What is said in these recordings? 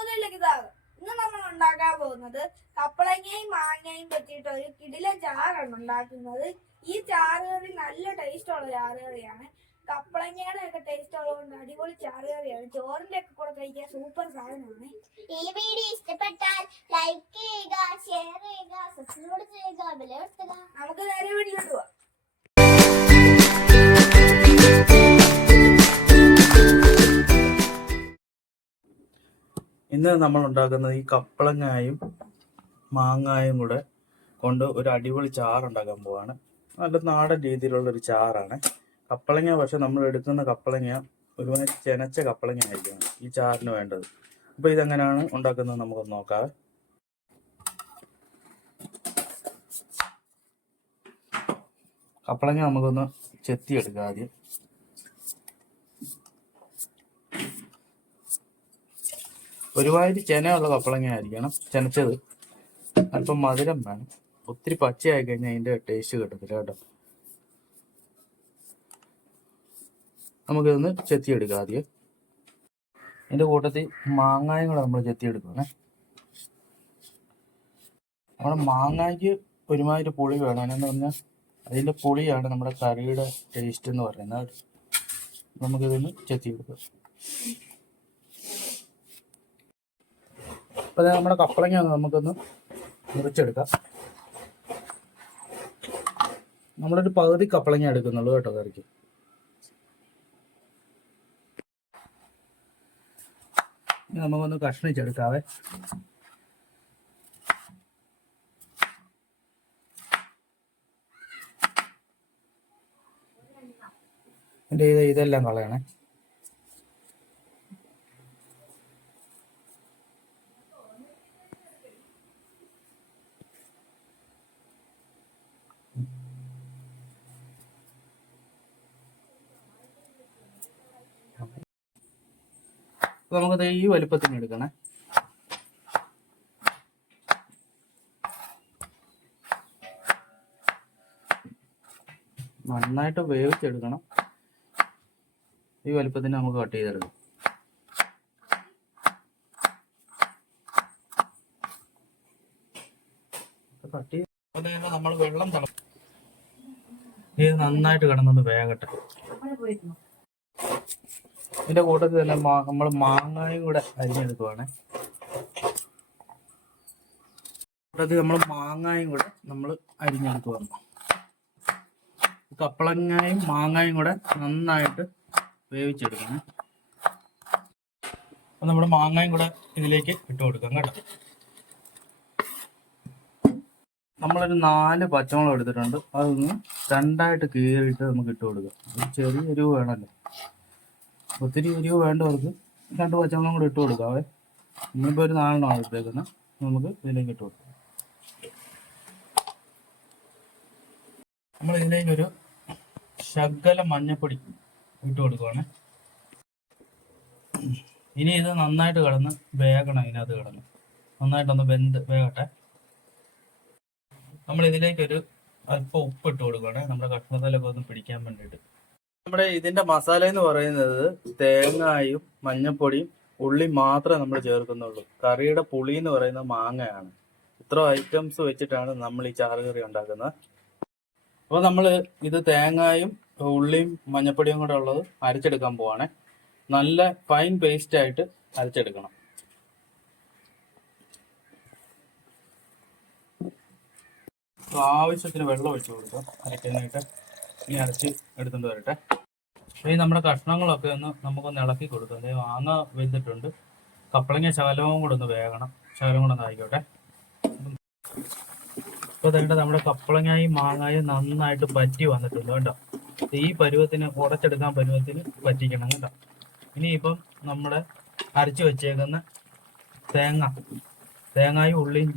ഇതാകും ഇന്ന് നമ്മൾ ഉണ്ടാക്കാൻ പോകുന്നത് കപ്പളങ്ങയും മാങ്ങയും പറ്റിയിട്ട് ഒരു കിടില ചാറാണ് ഉണ്ടാക്കുന്നത്. ഈ ചാറുകറി നല്ല ടേസ്റ്റ് ഉള്ള ചാറുകറിയാണ്. കപ്പളങ്ങയുടെ ഒക്കെ ടേസ്റ്റ് ഉള്ളതുകൊണ്ട് അടിപൊളി ചാറുകറിയാണ്. ചോറിന്റെ ഒക്കെ കൂടെ കഴിക്കാൻ സൂപ്പർ സാധനമാണ്. ഈ വീഡിയോ ഇഷ്ടപ്പെട്ടാൽ ലൈക്ക് ചെയ്യുക ഷെയർ ചെയ്യുക സബ്സ്ക്രൈബ് ചെയ്യുക വിലയിരുത്തുക നമുക്ക് നേരെ വീട്ടിലോട്ട് പോവാം. ഇന്ന് നമ്മൾ ഉണ്ടാക്കുന്നത് ഈ കപ്പളങ്ങായും മാങ്ങായും കൂടെ കൊണ്ട് ഒരു അടിപൊളി ചാറുണ്ടാക്കാൻ പോവാണ്. നല്ല നാടൻ രീതിയിലുള്ള ഒരു ചാറാണ്. കപ്പളങ്ങ പക്ഷെ നമ്മൾ എടുക്കുന്ന കപ്പളങ്ങ ഒരുപാട് ചെനച്ച കപ്പളങ്ങ ആയിരിക്കും ഈ ചാറിന് വേണ്ടത്. അപ്പൊ ഇതെങ്ങനെയാണ് ഉണ്ടാക്കുന്നത് നമുക്കൊന്ന് നോക്കാം. കപ്പളങ്ങ നമുക്കൊന്ന് ചെത്തി എടുക്കാം ആദ്യം. ഒരുമാതിരി ചെനയുള്ള കപ്പളങ്ങ ആയിരിക്കണം ചെനച്ചത്. അല്പം മധുരം വേണം. ഒത്തിരി പച്ചയായി കഴിഞ്ഞാൽ അതിന്റെ ടേസ്റ്റ് കിട്ടത്തില്ല കേട്ടോ. നമുക്കിതൊന്ന് ചെത്തിയെടുക്കാം ആദ്യം. ഇതിന്റെ കൂട്ടത്തിൽ മാങ്ങായും കൂടെ നമ്മൾ ചെത്തിയെടുക്കണേ നമ്മുടെ മാങ്ങായ്ക്ക് ഒരുമാതിരി പുളി വേണം എന്ന് പറഞ്ഞാൽ അതിന്റെ പുളിയാണ് നമ്മുടെ കറിയുടെ ടേസ്റ്റ് എന്ന് പറയുന്നത്. നമുക്കിതൊന്ന് അപ്പൊ ദേ നമ്മുടെ കപ്പളങ്ങ നമുക്കൊന്ന് മുറിച്ചെടുക്കാം. നമ്മളൊരു പകുതി കപ്പളങ്ങ എടുക്കുന്നുള്ളൂ കേട്ടോ കറിക്ക്. നമുക്കൊന്ന് കഷ്ണിച്ചെടുക്കാവേ. എന്റെ ഇത് ഇതെല്ലാം കളയണേ. അപ്പൊ നമുക്കത് ഈ വലുപ്പത്തിന് എടുക്കണേ. നന്നായിട്ട് വേവിച്ചെടുക്കണം. ഈ വലുപ്പത്തിന് നമുക്ക് കട്ട് ചെയ്തെടുക്കാം. കട്ട് ചെയ്ത് നമ്മൾ വെള്ളം തിള ഇത് നന്നായിട്ട് കിടന്നത് വേകട്ടെ ഇതിന്റെ കൂട്ടത്തിൽ തന്നെ നമ്മൾ മാങ്ങായും കൂടെ അരിഞ്ഞെടുക്കുവാണ്. കൂട്ടത്തിൽ നമ്മൾ മാങ്ങായും കൂടെ നമ്മൾ അരിഞ്ഞെടുക്കുവാണ്. കപ്പളങ്ങായും മാങ്ങായും കൂടെ നന്നായിട്ട് വേവിച്ചെടുക്കണം. അപ്പൊ നമ്മുടെ മാങ്ങായും കൂടെ ഇതിലേക്ക് ഇട്ട് കൊടുക്കാം കേട്ടോ. നമ്മളൊരു നാല് പച്ചമുളക് എടുത്തിട്ടുണ്ട്. അതൊന്ന് രണ്ടായിട്ട് കീറിയിട്ട് നമുക്ക് ഇട്ട് കൊടുക്കാം. ഒരു ചെറിയ എരിവ് വേണമല്ലോ. ഒത്തിരി എരിവ് വേണ്ടവർക്ക് രണ്ട് പച്ചമുളകും കൂടെ ഇട്ട് കൊടുക്കാവേ. ഇന്നിപ്പോൾ ഒരു നാലെണ്ണമാണ് എടുത്തേക്കുന്നത് നമുക്ക് ഇതിലേക്ക് ഇട്ട് കൊടുക്കാം. നമ്മൾ ഇതിലേക്ക് ഒരു ശകല മഞ്ഞപ്പൊടി ഇട്ട് കൊടുക്കുവാണ്. ഇനി ഇത് നന്നായിട്ട് കിടന്ന് വേഗണം ഇതിനകത്ത് കിടന്ന്. നന്നായിട്ടൊന്ന് വെന്ത് വേകട്ടെ. നമ്മൾ ഇതിലേക്കൊരു അല്പം ഉപ്പ് ഇട്ട് കൊടുക്കുകയാണ് നമ്മുടെ കഷ്ണത്തിലൊക്കെ ഒന്ന് പിടിക്കാൻ വേണ്ടിയിട്ട്. നമ്മുടെ ഇതിന്റെ മസാല എന്ന് പറയുന്നത് തേങ്ങായും മഞ്ഞപ്പൊടിയും ഉള്ളി മാത്രമേ നമ്മൾ ചേർക്കുന്നുള്ളൂ. കറിയുടെ പുളി എന്ന് പറയുന്നത് മാങ്ങയാണ്. ഇത്ര ഐറ്റംസ് വെച്ചിട്ടാണ് നമ്മൾ ഈ ചാറ് കറി ഉണ്ടാക്കുന്നത്. അപ്പോൾ നമ്മൾ ഇത് തേങ്ങായും ഉള്ളിയും മഞ്ഞപ്പൊടിയും കൂടെ ഉള്ളത് അരച്ചെടുക്കാൻ പോവാണ്. നല്ല ഫൈൻ പേസ്റ്റ് ആയിട്ട് അരച്ചെടുക്കണം. ആവശ്യത്തിന് വെള്ളം ഒഴിച്ചു കൊടുക്കാം. അരയ്ക്കാനായിട്ട് ഇനി അരച്ച് എടുത്തുകൊണ്ട് വരട്ടെ. ഈ നമ്മുടെ കഷ്ണങ്ങളൊക്കെ ഒന്ന് നമുക്കൊന്ന് ഇളക്കി കൊടുക്കാം. മാങ്ങ വെന്തിട്ടുണ്ട്. കപ്പളങ്ങ ശകലവും കൂടെ ഒന്ന് വേകണം. ശകലം കൂടെ ഒന്ന് ആയിക്കോട്ടെ. ഇപ്പോൾ തന്നെ നമ്മുടെ കപ്പളങ്ങായും മാങ്ങായും നന്നായിട്ട് പറ്റി വന്നിട്ടുണ്ട് കേട്ടോ. ഈ പരുവത്തിന് ഉടച്ചെടുക്കാൻ പരുവത്തിന് പറ്റിക്കണം കേട്ടോ. ഇനിയിപ്പം നമ്മുടെ അരച്ച് വെച്ചേക്കുന്ന തേങ്ങ തേങ്ങായും ഉള്ളിയും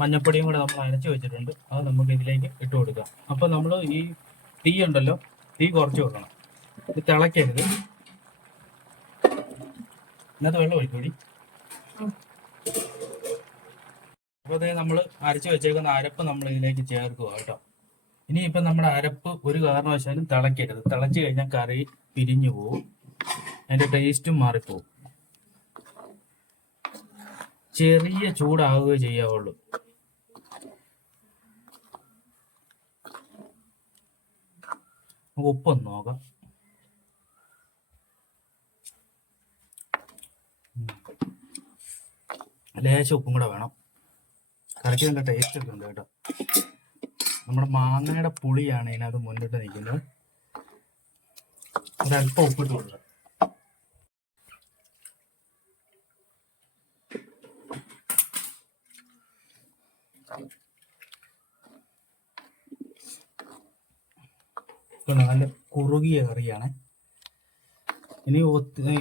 മഞ്ഞപ്പൊടിയും കൂടെ നമ്മൾ അരച്ച് വെച്ചിട്ടുണ്ട്. അത് നമുക്ക് ഇതിലേക്ക് ഇട്ട് കൊടുക്കാം. അപ്പൊ നമ്മൾ ഈ തീ ഉണ്ടല്ലോ തീ കുറച്ച് കൊടുക്കണം. ഇത് തിളക്കരുത് ഇന്നത്തെ വെള്ളം ഒഴിക്കൂടി അപ്പോൾ അതേ നമ്മൾ അരച്ച് വെച്ചേക്കുന്ന അരപ്പ് നമ്മൾ ഇതിലേക്ക് ചേർക്കുക കേട്ടോ. ഇനി ഇപ്പം നമ്മുടെ അരപ്പ് ഒരു കാരണവശാലും തിളക്കരുത് തിളച്ച് കഴിഞ്ഞാൽ കറി പിരിഞ്ഞു പോകും അതിന്റെ ടേസ്റ്റും മാറിപ്പോവും. ചെറിയ ചൂടാവുകയോ ചെയ്യാവുള്ളൂ. നമുക്ക് ഉപ്പൊന്ന് നോക്കാം. ലേശം ഉപ്പും കൂടെ വേണം. കറിക്ക് നല്ല ടേസ്റ്റ് ഒക്കെ ഉണ്ട് കേട്ടോ. നമ്മുടെ മാങ്ങയുടെ പുളിയാണ് ഇതിനകത്ത് മുന്നിട്ട് നിൽക്കുന്നത്. ഒരല്പം ഉപ്പിട്ട് കൊടുക്കുക ഇപ്പൊ നല്ല കുറുകിയ കറിയാണ്. ഇനി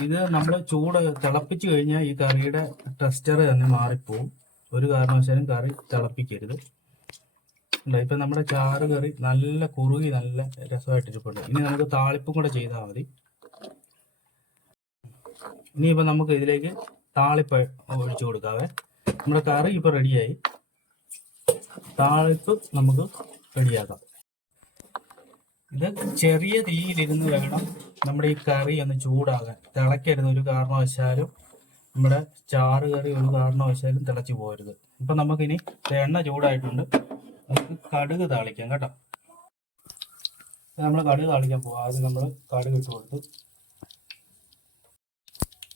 ഇത് നമ്മൾ ചൂട് തിളപ്പിച്ചു കഴിഞ്ഞാൽ ഈ കറിയുടെ ടെക്സ്ചർ തന്നെ മാറിപ്പോവും. ഒരു കാരണവശാലും കറി തിളപ്പിക്കരുത്. ഇപ്പൊ നമ്മുടെ ചാറ് കറി നല്ല കുറുകി നല്ല രസമായിട്ടിരിപ്പുണ്ട്. ഇനി നമുക്ക് താളിപ്പും കൂടെ ചെയ്താൽ മതി. ഇനിയിപ്പോ നമുക്ക് ഇതിലേക്ക് താളിപ്പ് ഒഴിച്ചു കൊടുക്കാവേ. നമ്മുടെ കറി ഇപ്പൊ റെഡിയായി താളിപ്പ് നമുക്ക് റെഡിയാക്കാം ഇത് ചെറിയ തീയിലിരുന്ന് വേണം നമ്മുടെ ഈ കറി ഒന്ന് ചൂടാകാൻ. തിളക്കരുത് ഒരു കാരണവശാലും നമ്മുടെ ചാറ് കറി ഒരു കാരണവശാലും തിളച്ചു പോകരുത് ഇപ്പൊ നമുക്കിനി എണ്ണ ചൂടായിട്ടുണ്ട്. നമുക്ക് കടുക് താളിക്കാം കേട്ടോ. നമ്മൾ കടുക് താളിക്കാൻ പോകാം ആദ്യം നമ്മൾ കടുക് ഇട്ട് കൊടുത്തു.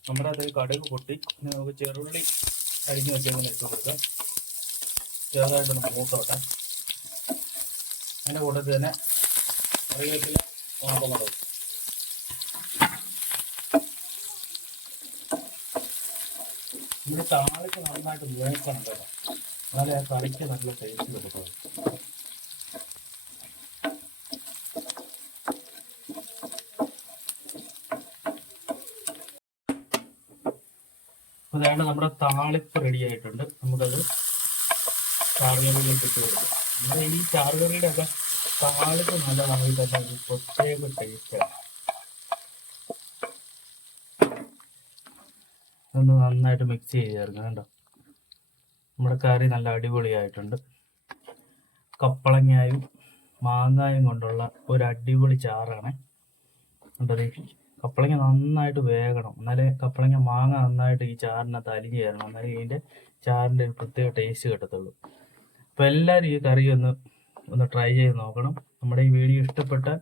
നമ്മുടെ അത് കടുക് പൊട്ടി. നമുക്ക് ചെറുള്ളി അരിഞ്ഞു വെച്ചങ്ങനെ ഇട്ട് കൊടുക്കാം. ചെറുതായിട്ടൊന്ന് വെക്കാം. അതിന്റെ കൂട്ടത്തിൽ തന്നെ കറിവേപ്പില ഉണക്കമുളക് ഇത് താളിക്ക് നന്നായിട്ട് മൂക്കണം കേട്ടോ. എന്നാലേ ആ കറിക്ക് നല്ല ടേസ്റ്റ് കിട്ടത്തുള്ളൂ അതാണ് നമ്മുടെ താളിപ്പ് റെഡി ആയിട്ടുണ്ട്. നമുക്കത് ചാറുകറിയിലേക്ക് ഇട്ട് കൊടുക്കാം. നമ്മുടെ ഈ ചാറുകറിയുടെ ഒക്കെ താളിപ്പ് നല്ലതായി തന്നെ ഒരു പ്രത്യേക ടേസ്റ്റാണ് ഒന്ന് നന്നായിട്ട് മിക്സ് ചെയ്ത് ചേർക്കണം കേട്ടോ നമ്മുടെ കറി നല്ല അടിപൊളിയായിട്ടുണ്ട്. കപ്പളങ്ങായും മാങ്ങായും കൊണ്ടുള്ള ഒരു അടിപൊളി ചാറാണ്. കണ്ടോ കപ്പളങ്ങ നന്നായിട്ട് വേകണം. എന്നാലേ കപ്പളങ്ങ മാങ്ങ നന്നായിട്ട് ഈ ചാറിനകത്ത് അലിഞ്ഞ് ചേരണം എന്നാലേ ഇതിന്റെ ചാറിന്റെ ഒരു പ്രത്യേക ടേസ്റ്റ് കിട്ടത്തുള്ളൂ. അപ്പോൾ എല്ലാവരും ഈ കറി ഒന്ന് ഒന്ന് ട്രൈ ചെയ്ത് നോക്കണം. നമ്മുടെ ഈ വീഡിയോ ഇഷ്ടപ്പെട്ടാൽ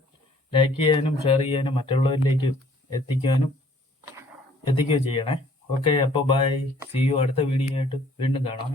ലൈക്ക് ചെയ്യാനും ഷെയർ ചെയ്യാനും മറ്റുള്ളവരിലേക്ക് എത്തിക്കാനും എത്തിക്കുകയും ചെയ്യണേ. ഓക്കെ അപ്പോൾ ബൈ സി യു അടുത്ത വീഡിയോ ആയിട്ട് വീണ്ടും കാണാം.